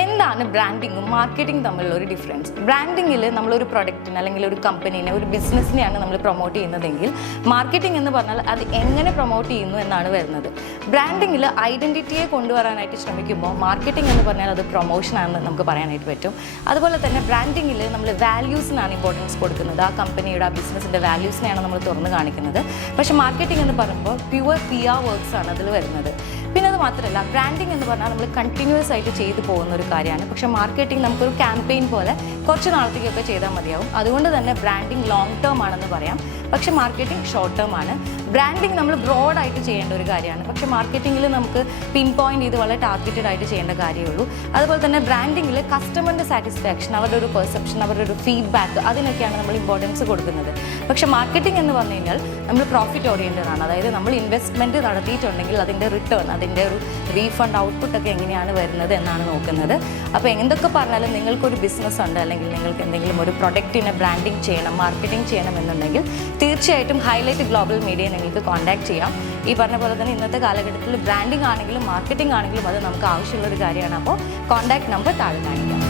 എന്താണ് ബ്രാൻഡിങ്ങും മാർക്കറ്റിംഗ് തമ്മിലുള്ള ഒരു ഡിഫറൻസ്? ബ്രാൻഡിങ്ങിൽ നമ്മളൊരു പ്രൊഡക്റ്റിന് അല്ലെങ്കിൽ ഒരു കമ്പനീനെ, ഒരു ബിസിനസ്സിനെയാണ് നമ്മൾ പ്രൊമോട്ട് ചെയ്യുന്നതെങ്കിൽ മാർക്കറ്റിംഗ് എന്ന് പറഞ്ഞാൽ അത് എങ്ങനെ പ്രൊമോട്ട് ചെയ്യുന്നു എന്നാണ് വരുന്നത്. ബ്രാൻഡിങ്ങിൽ ഐഡൻറ്റിറ്റിയെ കൊണ്ടുവരാനായിട്ട് ശ്രമിക്കുമ്പോൾ മാർക്കറ്റിംഗ് എന്ന് പറഞ്ഞാൽ അത് പ്രൊമോഷനാണെന്ന് നമുക്ക് പറയാനായിട്ട് പറ്റും. അതുപോലെ തന്നെ ബ്രാൻഡിങ്ങിൽ നമ്മൾ വാല്യൂസിനാണ് ഇമ്പോർട്ടൻസ് കൊടുക്കുന്നത്. ആ കമ്പനിയുടെ, ആ ബിസിനസ്സിൻ്റെ വാല്യൂസിനെയാണ് നമ്മൾ തുറന്ന് കാണിക്കുന്നത്. പക്ഷേ മാർക്കറ്റിംഗ് എന്ന് പറയുമ്പോൾ പ്യുവർ PR വർക്ക്സ് ആണ് അതിൽ വരുന്നത്. പിന്നെ അത് മാത്രമല്ല, ബ്രാൻഡിംഗ് എന്ന് പറഞ്ഞാൽ നമ്മൾ കണ്ടിന്യൂസ് ആയിട്ട് ചെയ്തു പോകുന്ന ഒരു കാര്യമാണ്. പക്ഷേ മാർക്കറ്റിംഗ് നമുക്കൊരു ക്യാമ്പയിൻ പോലെ കുറച്ച് നാളത്തേക്കൊക്കെ ചെയ്താൽ മതിയാവും. അതുകൊണ്ട് തന്നെ ബ്രാൻഡിംഗ് ലോങ് ടേം ആണെന്ന് പറയാം, പക്ഷേ മാർക്കറ്റിംഗ് ഷോർട്ട് ടേം ആണ്. ബ്രാൻഡിംഗ് നമ്മൾ ബ്രോഡായിട്ട് ചെയ്യേണ്ട ഒരു കാര്യമാണ്, പക്ഷേ മാർക്കറ്റിംഗിൽ നമുക്ക് പിൻ പോയിന്റ് ചെയ്ത് വളരെ ടാർഗറ്റഡ് ആയിട്ട് ചെയ്യേണ്ട കാര്യമുള്ളൂ. അതുപോലെ തന്നെ ബ്രാൻഡിങ്ങിൽ കസ്റ്റമറിൻ്റെ സാറ്റിസ്ഫാക്ഷൻ, അവരുടെ ഒരു പെർസെപ്ഷൻ, അവരുടെ ഒരു ഫീഡ്ബാക്ക്, അതിനൊക്കെയാണ് നമ്മൾ ഇമ്പോർട്ടൻസ് കൊടുക്കുന്നത്. പക്ഷേ മാർക്കറ്റിംഗ് എന്ന് പറഞ്ഞു കഴിഞ്ഞാൽ നമ്മൾ പ്രോഫിറ്റ് ഓറിയൻറ്റഡ് ആണ്. അതായത് നമ്മൾ ഇൻവെസ്റ്റ്മെൻറ്റ് നടത്തിയിട്ടുണ്ടെങ്കിൽ അതിൻ്റെ റിട്ടേൺ, അതിൻ്റെ ഒരു റീഫണ്ട് ഔട്ട്പുട്ടൊക്കെ എങ്ങനെയാണ് വരുന്നത് എന്നാണ് നോക്കുന്നത്. അപ്പോൾ എന്തൊക്കെ പറഞ്ഞാലും നിങ്ങൾക്കൊരു ബിസിനസ് ഉണ്ട്, അല്ലെങ്കിൽ നിങ്ങൾക്ക് എന്തെങ്കിലും ഒരു പ്രൊഡക്റ്റിനെ ബ്രാൻഡിങ് ചെയ്യണം, മാർക്കറ്റിംഗ് ചെയ്യണം എന്നുണ്ടെങ്കിൽ തീർച്ചയായിട്ടും ഹൈലൈറ്റ് ഗ്ലോബൽ മീഡിയയെ നിങ്ങൾക്ക് കോൺടാക്ട് ചെയ്യാം. ഈ പറഞ്ഞ പോലെ തന്നെ ഇന്നത്തെ കാലഘട്ടത്തിൽ ബ്രാൻഡിംഗ് ആണെങ്കിലും മാർക്കറ്റിംഗ് ആണെങ്കിലും അത് നമുക്ക് ആവശ്യമുള്ളൊരു കാര്യമാണ്. അപ്പോൾ കോൺടാക്ട് നമ്പർ താഴെ കാണിക്കാം.